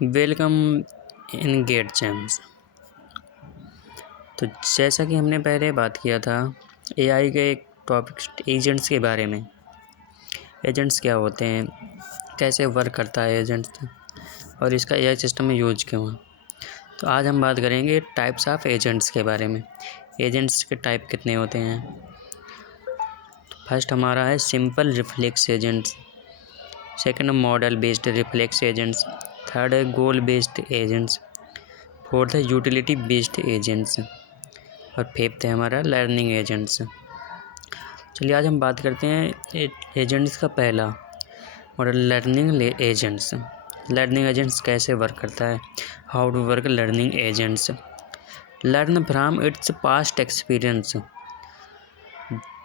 Welcome in gate James. तो जैसा कि हमने पहले बात किया था एआई के एक टॉपिक एजेंट्स के बारे में। एजेंट्स क्या होते हैं, कैसे वर्क करता है एजेंट्स, और इसका एआई सिस्टम में यूज क्यों है। तो आज हम बात करेंगे टाइप्स ऑफ एजेंट्स के बारे में। एजेंट्स के टाइप कितने होते हैं। फर्स्ट हमारा है simple reflex agents, second model based reflex agents, third है गोल बेस्ड एजेंट्स, फोर्थ है यूटिलिटी बेस्ड एजेंट्स और फिफ्थ है हमारा लर्निंग एजेंट्स। चलिए आज हम बात करते हैं एजेंट्स का पहला model learning agents. Learning agents कैसे वर्क करता है, how to work learning agents. Learn from its past experience,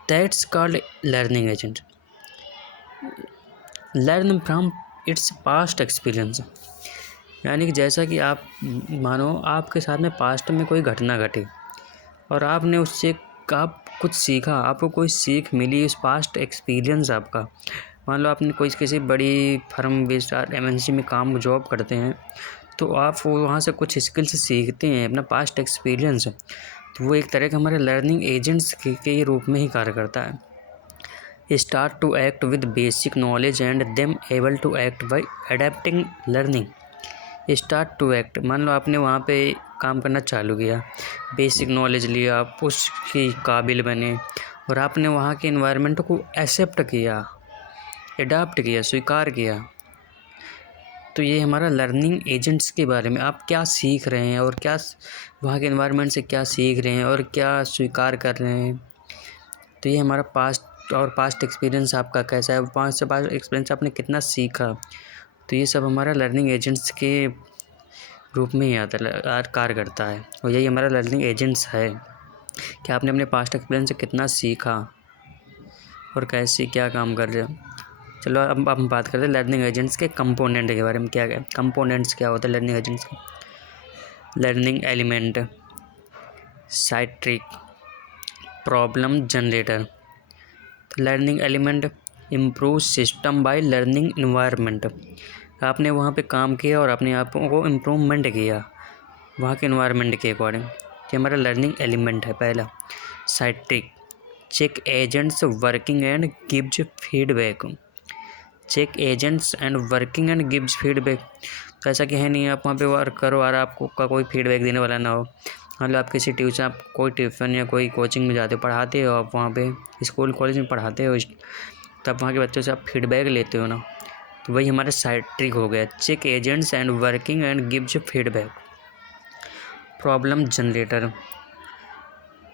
that's called learning agent. Learn from its past experience यानी कि जैसा कि आप मानो आपके साथ में पास्ट में कोई घटना घटी और आपने उससे आप कुछ सीखा, आपको कोई सीख मिली उस पास्ट एक्सपीरियंस आपका। मान लो आपने कोई किसी बड़ी फर्म बेस्ड एमएनसी में काम जॉब करते हैं तो आप वहाँ से कुछ स्किल्स सीखते हैं, अपना पास्ट एक्सपीरियंस। तो वो एक तरह का हमारे लर्निंग एजेंट्स के रूप में ही कार्य करता है। Start to act with basic knowledge and them able to act by adapting learning. Start to act, मान लो आपने वहाँ पे काम करना चालू किया, बेसिक नॉलेज लिया, आप उसके काबिल बने और आपने वहाँ के इन्वायरमेंट को एक्सेप्ट किया, अडॉप्ट किया, स्वीकार किया। तो ये हमारा लर्निंग एजेंट्स के बारे में, आप क्या सीख रहे हैं और क्या वहाँ के इन्वायरमेंट से क्या सीख रहे हैं और क्या स्वीकार कर रहे हैं। तो ये हमारा पास्ट एक्सपीरियंस आपका कैसा है, पास्ट एक्सपीरियंस आपने कितना सीखा। तो ये सब हमारा लर्निंग एजेंट्स के रूप में ही आता है, कार्य करता है। और यही हमारा लर्निंग एजेंट्स है कि आपने अपने पास्ट एक्सपीरियंस से कितना सीखा और कैसे क्या काम कर रहे हो। चलो अब हम बात करते हैं लर्निंग एजेंट्स के कंपोनेंट के बारे में। क्या क्या कंपोनेंट्स क्या होता है लर्निंग एजेंट्स के। Learning element, citric, problem generator. Learning element improve system by learning environment. आपने वहाँ पे काम किया और अपने आप को इम्प्रूवमेंट किया वहाँ के इन्वायरमेंट के अकॉर्डिंग। ये हमारा लर्निंग एलिमेंट है पहला। साइट्रिक, check agents working and gives feedback. Check agents and working and gives feedback. तो ऐसा कि है नहीं आप वहाँ पे वर्क करो और आपको का कोई फीडबैक देने वाला ना हो। मतलब आप किसी ट्यूशन, आप कोई ट्यूशन या कोई कोचिंग में जाते हो, पढ़ाते हो, आप वहाँ पे स्कूल कॉलेज में पढ़ाते हो, तब वहाँ के बच्चों से आप फीडबैक लेते हो ना, तो वही हमारा साइट्रिक हो गया। Check agents and working and gives feedback. Problem generator,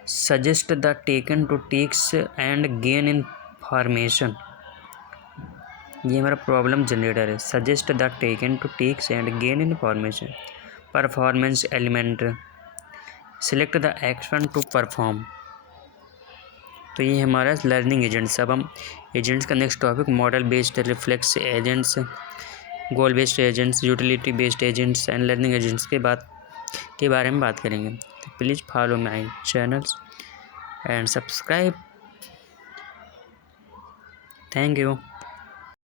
suggest the taken to texts and gain information. ये हमारा प्रॉब्लम जनरेटर है। Suggest the taken to texts and gain information. Performance element, select the action to perform. तो ये हमारा learning agents. अब हम agents का next topic model based reflex agents, goal based agents, utility based agents and learning agents के बारे में बात करेंगे। तो please follow my channels and subscribe. Thank you.